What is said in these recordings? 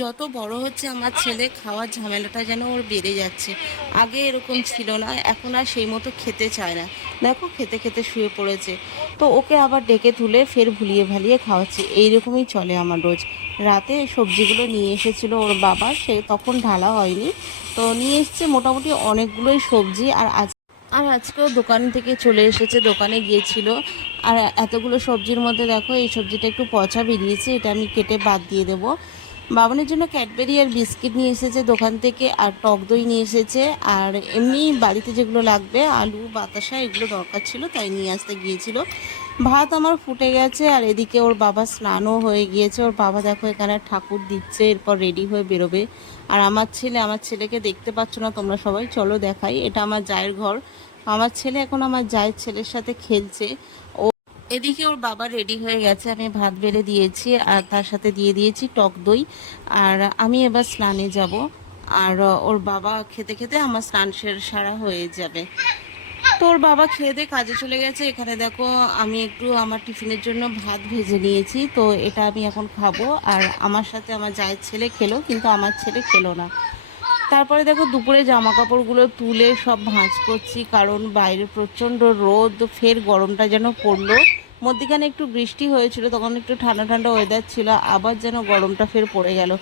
যত বড় হচ্ছে আমার ছেলে, খাওয়ার ঝামেলাটা যেন ওর বেড়ে যাচ্ছে। আগে এরকম ছিল না, এখন আর সেই মতো খেতে চায় না। দেখো খেতে খেতে শুয়ে পড়েছে। তো ওকে আবার ডেকে তুলে ফের ভুলিয়ে ভালিয়ে খাওয়াচ্ছি, এইরকমই চলে আমার রোজ। রাতে সবজিগুলো নিয়ে এসেছিল ওর বাবা, সে তখন ঢালা হয়নি। তো নিয়ে এসছে মোটামুটি অনেকগুলোই সবজি। আর আজকেও দোকান থেকে চলে এসেছে, দোকানে গিয়েছিল। আর এতগুলো সবজির মধ্যে দেখো এই সবজিটা একটু পচা বেরিয়েছে, এটা আমি কেটে বাদ দিয়ে দেবো। বাবানের জন্য ক্যাডবেরি আর বিস্কিট নিয়ে এসেছে দোকান থেকে, আর টক দই নিয়ে এসেছে। আর এমনি বাড়িতে যেগুলো লাগবে, আলু বাতাসা এগুলো দরকার ছিল, তাই নিয়ে আসতে গিয়েছিল। ভাত আমার ফুটে গেছে, আর এদিকে ওর বাবা স্নানও হয়ে গিয়েছে। ওর বাবা দেখো এখানে ঠাকুর দিচ্ছে, এরপর রেডি হয়ে বেরোবে। আর আমার ছেলেকে দেখতে পাচ্ছ না তোমরা সবাই, চলো দেখাই। এটা আমার জায়ের ঘর। আমার ছেলে এখন আমার জায়ের ছেলের সাথে খেলছে। এদিকে ওর বাবা রেডি হয়ে গেছে, আমি ভাত বেড়ে দিয়েছি আর তার সাথে দিয়ে দিয়েছি টক দই। আর আমি এবার স্নানে যাব। আর ওর বাবা খেতে খেতে আমার স্নান সারা হয়ে যাবে। তো ওর বাবা খেয়ে দিয়ে কাজে চলে গেছে। এখানে দেখো আমি একটু আমার টিফিনের জন্য ভাত ভেজে নিয়েছি, তো এটা আমি এখন খাবো। আর আমার সাথে আমার জায়ের ছেলে খেলো, কিন্তু আমার ছেলে খেলো না। তারপরে দেখো দুপুরে জামা কাপড়গুলো তুলে সব ভাঁজ করছি, কারণ বাইরে প্রচণ্ড রোদ, ফের গরমটা যেন পড়লো। মধ্যিখানে একটু বৃষ্টি হয়েছিল, তখন একটু ঠান্ডা ঠান্ডা ওয়েদার ছিল, আবার যেন গরমটা ফের পড়ে গেল।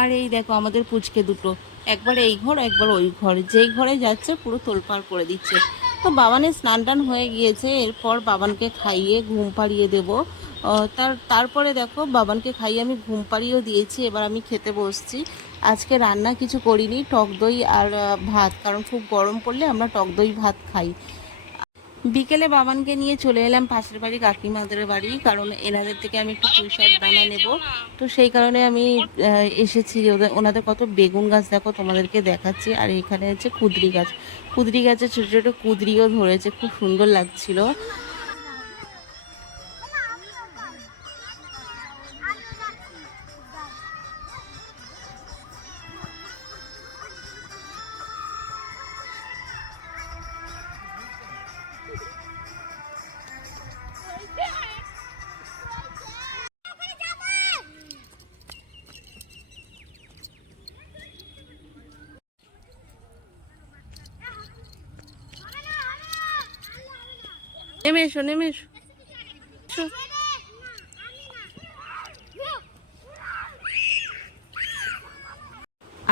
আর এই দেখো আমাদের পুচকে দুটো, একবার এই ঘর একবার ওই ঘর, যেই ঘরে যাচ্ছে পুরো তোলপাড় করে দিচ্ছে। তো বাবানের স্নান টান হয়ে গিয়েছে, এরপর বাবানকে খাইয়ে ঘুম পাড়িয়ে দেবো। তারপরে দেখো বাবানকে খাইয়ে আমি ঘুম পাড়িয়েও দিয়েছি, এবার আমি খেতে বসছি। আজকে রান্না কিছু করিনি, টক দই আর ভাত, কারণ খুব গরম পড়লে আমরা টক দই ভাত খাই। বিকেলে বাবানকে নিয়ে চলে এলাম পাশের বাড়ি কাকিমাদের বাড়ি, কারণ এনাদের থেকে আমি একটু পুঁই শাক দানা নেব। তো সেই কারণে আমি এসেছি। ওনাদের কত বেগুন গাছ দেখো, তোমাদেরকে দেখাচ্ছি। আর এখানে হচ্ছে কুদরি গাছ, কুদরি গাছে ছোটো ছোটো কুদরিও ধরেছে, খুব সুন্দর লাগছিল। নেমে এসো, নেমে এসো।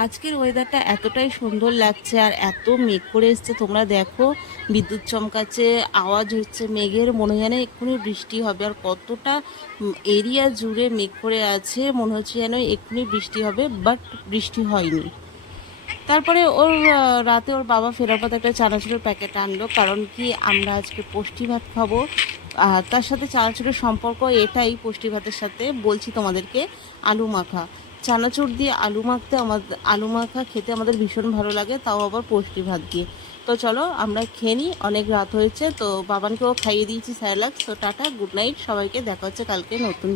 আজকের ওয়েদারটা এতটাই সুন্দর লাগছে, আর এত মেঘ করে এসছে, তোমরা দেখো বিদ্যুৎ চমকাচ্ছে, আওয়াজ হচ্ছে মেঘের, মনে হয় যেন এক্ষুনি বৃষ্টি হবে। আর কতটা এরিয়া জুড়ে মেঘ করে আছে, মনে হচ্ছে যেন এক্ষুনি বৃষ্টি হবে, বাট বৃষ্টি হয়নি। তারপরে রাতে ওর বাবা ফেরার পথে একটা চানাচুরের প্যাকেট আনলো, কারণ কি আমরা আজকে পুষ্টি ভাত খাবো। আর তার সাথে চানাচুরের সম্পর্ক এটাই, পুষ্টি ভাতের সাথে বলছি তোমাদেরকে, আলু মাখা। চানাচুর দিয়ে আলু মাখতে আলু মাখা খেতে আমাদের ভীষণ ভালো লাগে, তাও আবার পুষ্টি ভাত দিয়ে। তো চলো আমরা খেয়ে নিই, অনেক রাত হয়েছে। তো বাবানকেও খাইয়ে দিয়েছি স্যারেলাক্স। তো টাটা, গুড নাইট সবাইকে, দেখা হচ্ছে কালকে নতুন